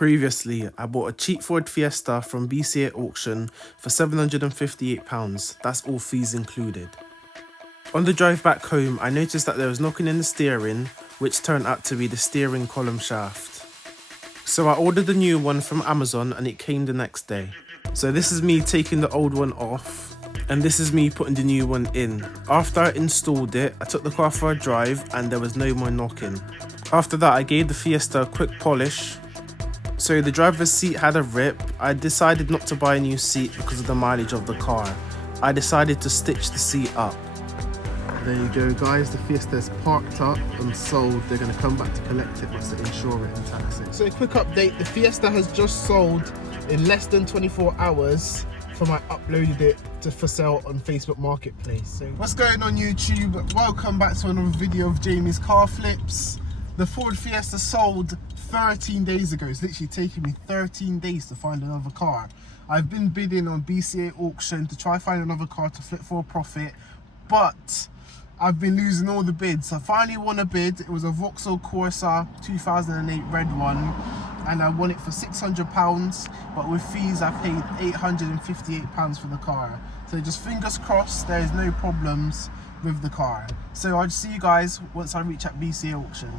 Previously, I bought a cheap Ford Fiesta from BCA auction for £758, that's all fees included. On the drive back home, I noticed that there was knocking in the steering, which turned out to be the steering column shaft. So I ordered a new one from Amazon and it came the next day. So this is me taking the old one off, and this is me putting the new one in. After I installed it, I took the car for a drive and there was no more knocking. After that, I gave the Fiesta a quick polish. So the driver's seat had a rip. I decided not to buy a new seat because of the mileage of the car. I decided to stitch the seat up. There you go guys, the Fiesta is parked up and sold. They're going to come back to collect it once they insure it and tax it. So a quick update, the Fiesta has just sold in less than 24 hours from I uploaded it for sale on Facebook Marketplace. So what's going on YouTube? Welcome back to another video of Jamie's car flips. The Ford Fiesta sold 13 days ago. It's literally taken me 13 days to find another car. I've been bidding on BCA auction to try find another car to flip for a profit, but I've been losing all the bids. I finally won a bid. It was a Vauxhall Corsa 2008 red one, and I won it for £600, but with fees I paid £858 for the car. So just fingers crossed there is no problems with the car. So I'll see you guys once I reach at BCA auction.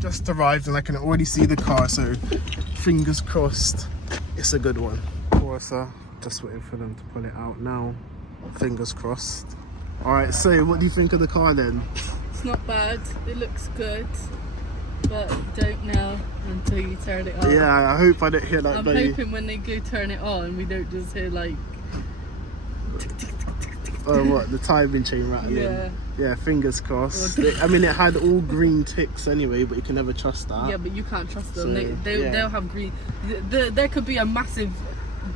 Just arrived and I can already see the car, so fingers crossed it's a good one. Corsa, just waiting for them to pull it out now. Fingers crossed. Alright, so what do you think of the car then? It's not bad, it looks good, but you don't know until you turn it on. Yeah, I hope I don't hear that. I'm hoping when they go turn it on, we don't just hear like oh, what, the timing chain rattling? Yeah. Yeah, fingers crossed. I mean, it had all green ticks anyway, but you can never trust that. Yeah, but you can't trust them. So, they'll have green. There could be a massive.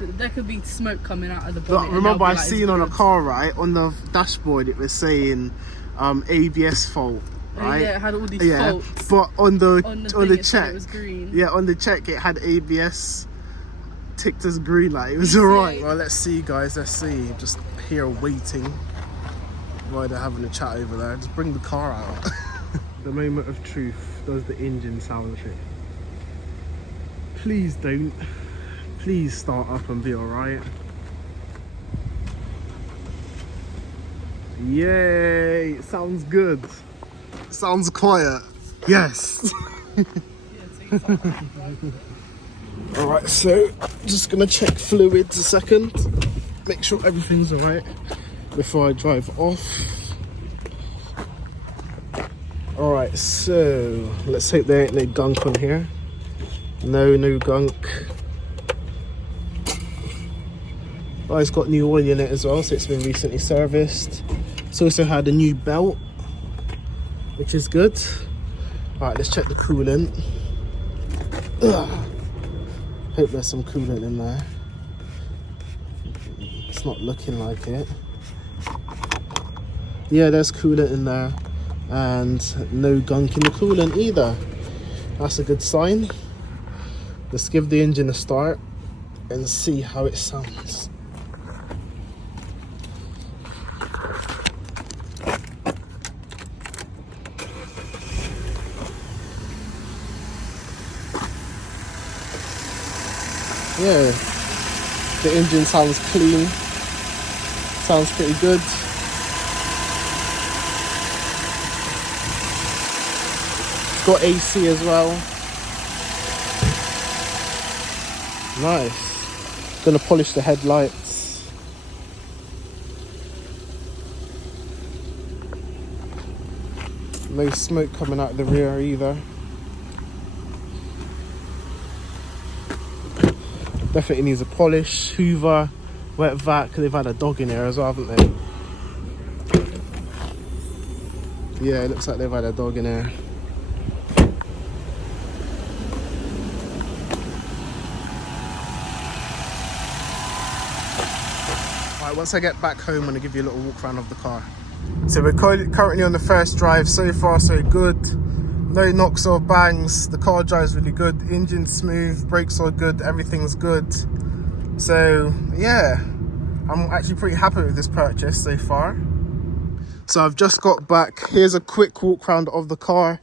There could be smoke coming out of the bonnet. But remember, I seen on a car, right, on the dashboard, it was saying ABS fault, right? Yeah, it had all these faults. But on the check, it was green. Yeah, on the check, it had ABS ticked as green light. It was alright. Well, let's see, guys. Let's see. Just here waiting while they're having a chat over there. Just bring the car out. The moment of truth. Does the engine sound shit? Please don't. Please start up and be alright. Yay! It sounds good. It sounds quiet. Yes. Alright, so just gonna check fluids a second. Make sure everything's alright before I drive off. Alright, so let's hope there ain't no gunk on here. No gunk. Oh, it's got new oil in it as well, so it's been recently serviced. It's also had a new belt, which is good. Alright, let's check the coolant. Ugh. Hope there's some coolant in there. It's not looking like it. Yeah, there's coolant in there, and no gunk in the coolant either. That's a good sign. Let's give the engine a start and see how it sounds. Yeah, the engine sounds clean, sounds pretty good. It's got AC as well. Nice. Gonna polish the headlights. No smoke coming out of the rear either. Definitely needs a polish, hoover, wet vac, because they've had a dog in here as well, haven't they? Yeah, it looks like they've had a dog in here. Right, once I get back home, I'm going to give you a little walk around of the car. So we're currently on the first drive. So far so good. No knocks or bangs. The car drives really good. Engine smooth, brakes are good, everything's good. So yeah, I'm actually pretty happy with this purchase so far. So I've just got back. Here's a quick walk around of the car.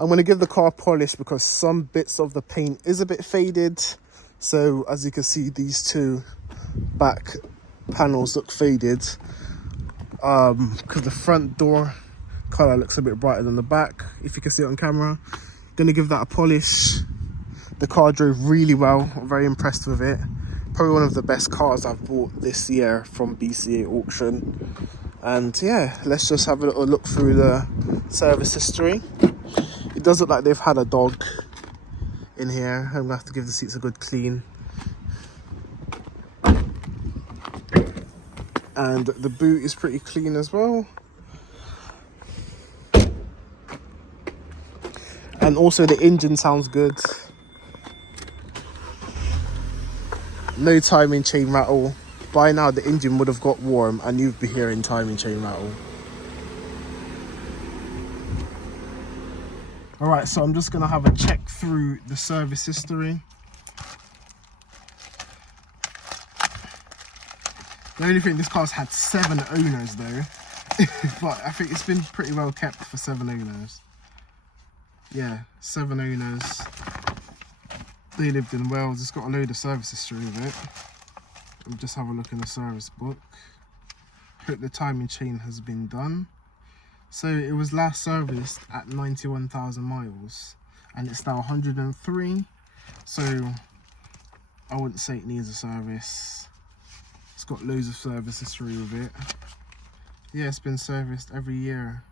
I'm going to give the car a polish because some bits of the paint is a bit faded. So as you can see, these two back panels look faded. Because the front door colour looks a bit brighter than the back, if you can see it on camera. Gonna give that a polish. The car drove really well. I'm very impressed with it. Probably one of the best cars I've bought this year from BCA auction. And yeah, let's just have a little look through the service history. It does look like they've had a dog in here. I'm gonna have to give the seats a good clean. And the boot is pretty clean as well. And also the engine sounds good. No timing chain rattle. By now the engine would have got warm and you'd be hearing timing chain rattle. Alright, so I'm just going to have a check through the service history. The only thing, this car's had 7 owners though. But I think it's been pretty well kept for 7 owners. Yeah, 7 owners. They lived in Wales. It's got a load of service history with it. We'll just have a look in the service book. Hope the timing chain has been done. So it was last serviced at 91,000 miles and it's now 103. So I wouldn't say it needs a service. It's got loads of service history with it. Yeah, it's been serviced every year.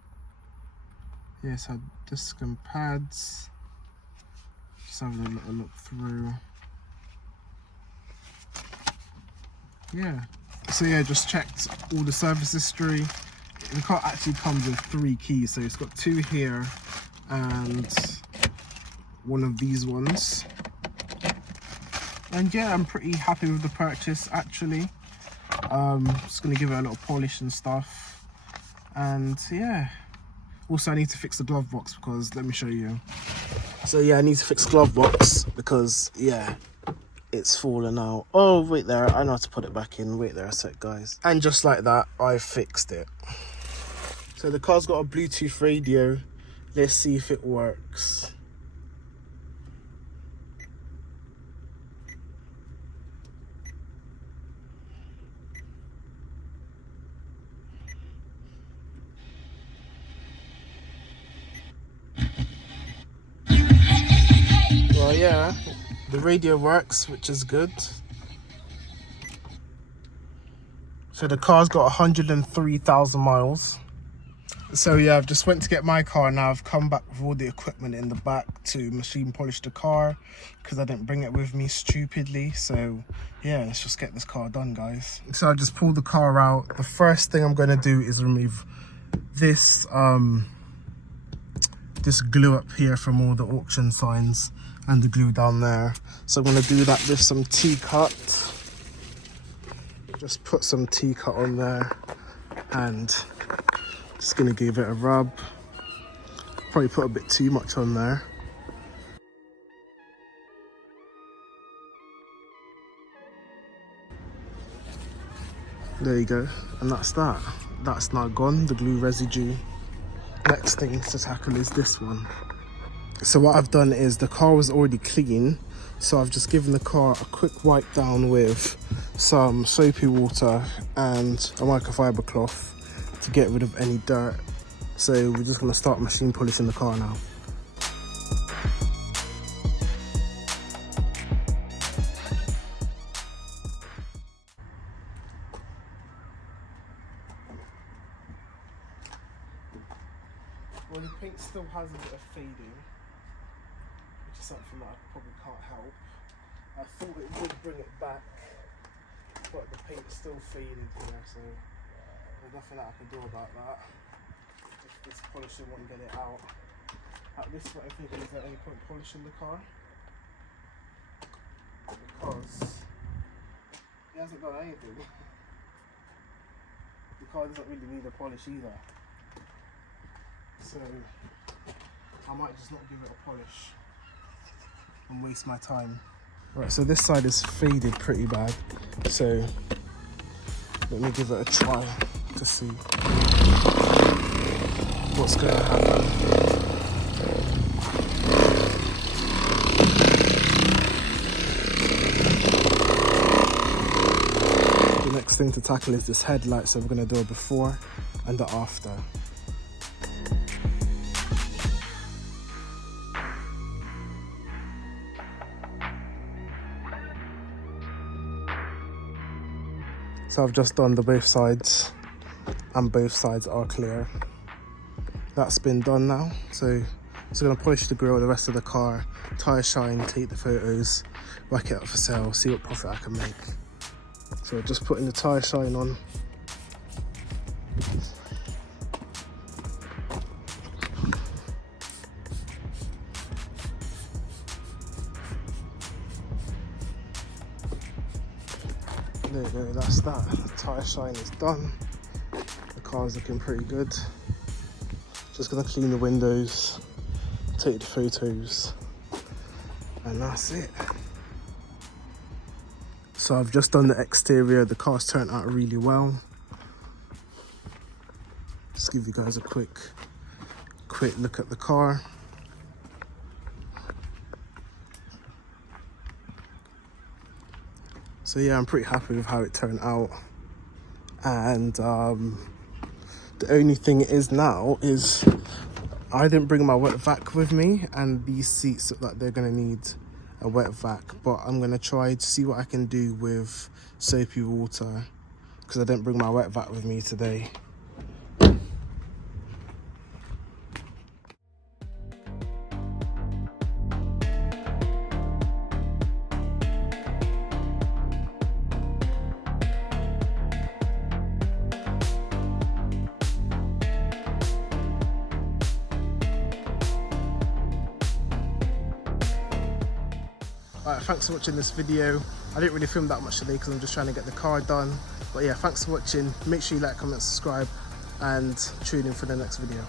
Yeah, it's had disc and pads. Just having a little look through. Yeah. So yeah, just checked all the service history. The car actually comes with 3 keys, so it's got 2 here and one of these ones. And yeah, I'm pretty happy with the purchase actually. Just gonna give it a little polish and stuff. And yeah. Also I need to fix the glove box because let me show you. So yeah, I need to fix the glove box because yeah, it's fallen out. Oh wait there, I know how to put it back in. Wait there a sec guys. And just like that, I fixed it. So the car's got a Bluetooth radio. Let's see if it works. Well, yeah, the radio works, which is good. So the car's got 103,000 miles. So yeah, I've just went to get my car now. I've come back with all the equipment in the back to machine polish the car because I didn't bring it with me stupidly. So yeah, let's just get this car done, guys. So I just pulled the car out. The first thing I'm going to do is remove this this glue up here from all the auction signs and the glue down there. So I'm going to do that with some T-cut. Just put some T-cut on there and just going to give it a rub. Probably put a bit too much on there. There you go, and that's that. That's now gone, the glue residue. Next thing to tackle is this one. So what I've done is the car was already clean, so I've just given the car a quick wipe down with some soapy water and a microfiber cloth to get rid of any dirt. So we're just going to start machine polishing the car now. Well, the paint still has a bit of fading, which is something that I probably can't help. I thought it would bring it back, but the paint is still faded here, so there's nothing that I can do about that. If this polisher won't get it out. At this point, I think there's at any point polishing the car, because it hasn't done anything. The car doesn't really need a polish either. So I might just not give it a polish and waste my time. Right, so this side is faded pretty bad, so let me give it a try to see what's going to happen. The next thing to tackle is this headlight, so we're going to do a before and the after. So I've just done the both sides and both sides are clear. That's been done now. So going to polish the grille, the rest of the car, tyre shine, take the photos, whack it up for sale, see what profit I can make. So just putting the tyre shine on. There you go, that's that. The tyre shine is done. The car's looking pretty good. Just gonna clean the windows, take the photos, and that's it. So I've just done the exterior. The car's turned out really well. Just give you guys a quick look at the car. So yeah, I'm pretty happy with how it turned out. And the only thing is now is I didn't bring my wet vac with me, and these seats look like they're gonna need a wet vac, but I'm gonna try to see what I can do with soapy water because I didn't bring my wet vac with me today. Alright, thanks for watching this video. I didn't really film that much today because I'm just trying to get the car done. But yeah, thanks for watching. Make sure you like, comment, subscribe, and tune in for the next video.